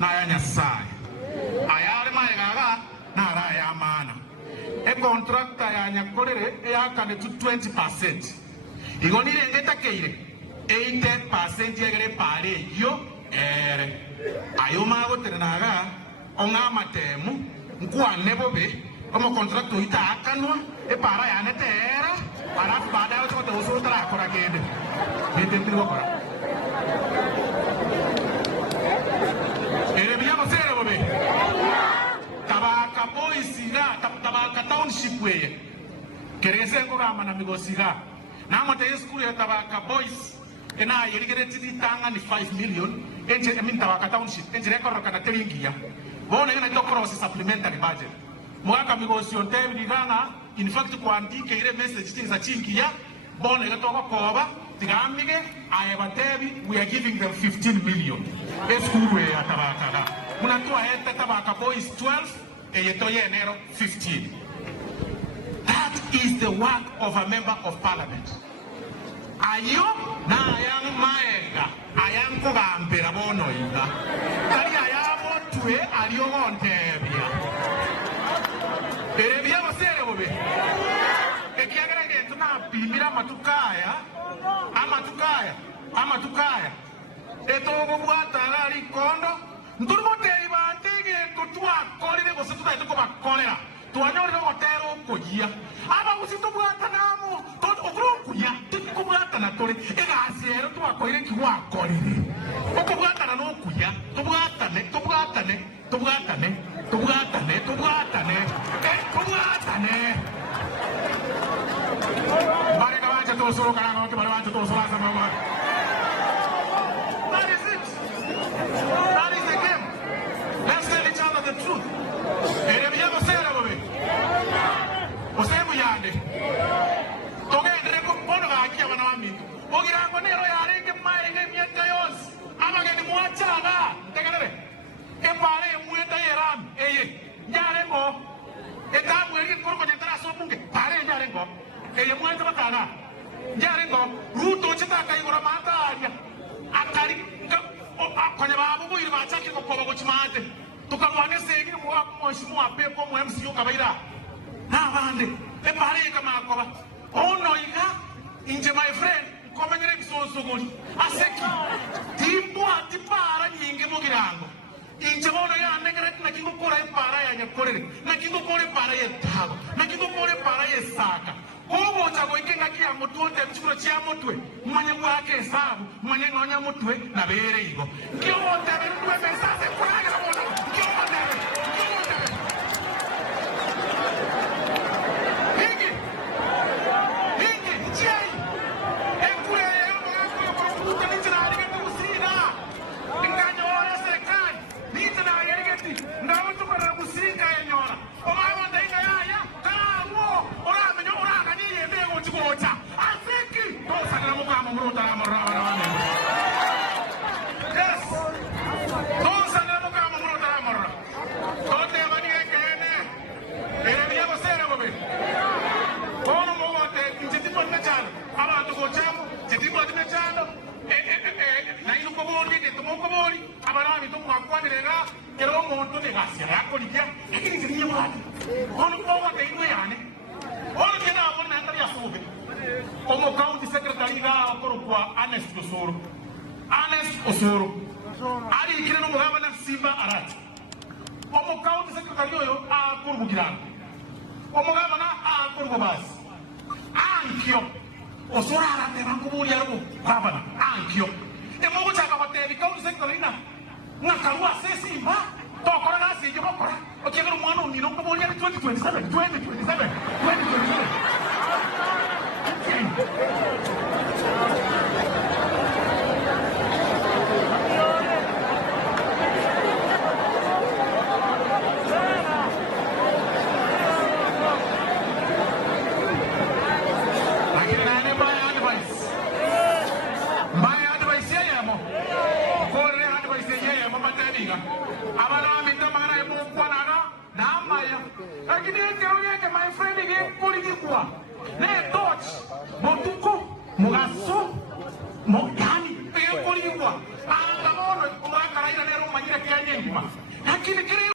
na ya Nyasaye ayare maegaga na ara ya mana e contractor ya nyakorere ya kane to 20%. Igoni rengeta keire 80% yegere pare yo ere ayo mago terenaga onga matemu nkwane bobe como contractor ita akanwa e para ya netera para bada yo to uso tra akora kende bete trigo kora ere biya masere bobe tabaka boisiga tabaka township weye kerese ngorama na migosiga na mote school ya tabaka boys ena yerigere titanga ni 5 million enje tabaka township enje record kana teringia bona ina to cross supplementary budget mwaka migosio ntebi diganga in fact kwandike ile message things achingia bona ina to koba tigamige ayabatebi we are giving them 15 million school ya tabaka munatoa heta tabaka boys 12 eyetoye enero 15. That is the work of a member of parliament. Ayo na ayang maenga ayang kugambira bono inga kali ayabo tue aliyo montebia erebia basere bobe ekiagera ngento na pimira amatukaya etogo bwatara ali kondo ndurumoteri bantege kutwa kolire bose tutaituko bakolera tuanyore no motero kujia aba usito bwatanamo to okrukuya tikubwatana tole egasero twakoire kiwa kolire okubwatana no kuya tubwatane bare kawacha to solo kana no bare wacha to solo sama. That is it. That is the game. Let's tell each other the truth. Erebia basera bobe. Osemu yande. Toge ndreko pono gakia bana wamito. Ogirango nero yarenge maenge mieta yos. Amage ni muachaga. Tegelebe. Epare mueta yeram. Eye. Yarengo. Etamu eri korko jetara sopunge. Pare yarengo. Eye mueta bakana. Yarengo. Ruto cheta kai gora mata aria. Akari kwenye babu iri bachaki ko koba gochimate tukamwane segi mu mwishimu ape ko mu MCU kabaira na bande e pare kama akoba ono iga inje my friend komenyere bisoso goli aseki timbo atipara nyinge mugirango inje bono ya negere na kingo kora e para ya nyakorere na kingo kore para ye tago na kingo kore para ye saka obo chago ikenga kia mutuote mchukuro chia mutwe mwanye mwake sabu mwanye ngonya mutwe na bere igo kio wote mtwe mesase kuraga na mono kio wote hiki chai ekure mwangu kutanitira aligeti usina inganyo ora serikali nitana aligeti ndawo tukara kusika yenyora omama ndaina yaya kawo ora menyo ora Chikocha, Afiki, don't say I'm a Murata. Yes, don't say I'm a Murata. Don't tell me again. And you ever said of it. One more day, in the tip of the channel, I want to go channel, the tip of the channel. Nainu Komori, the Tomokori, Abarami, Tomaquanega, Keromo to the Gasia, Akolikia, it is the new one. One over the Indian. All the one and the Yasubi. Como county secretary kwa Honest Osoro. Ali kile no muhabana Simba Arati. Como county secretary yo a Kurbugiran. Como gavana a Kurbas. Ankyo. Osoro Arati bangu yaro gavana. Ankyo. E mo chaka bateri county secretary na karua Simba. Tokora na si yo kora. O kegero mwana ni no ko 2027. My friend again, political. Ne touch, motuko, mugaso, mogani, pe political. Anda mono, kumaka ina nero manyira kenya wema, lakini kile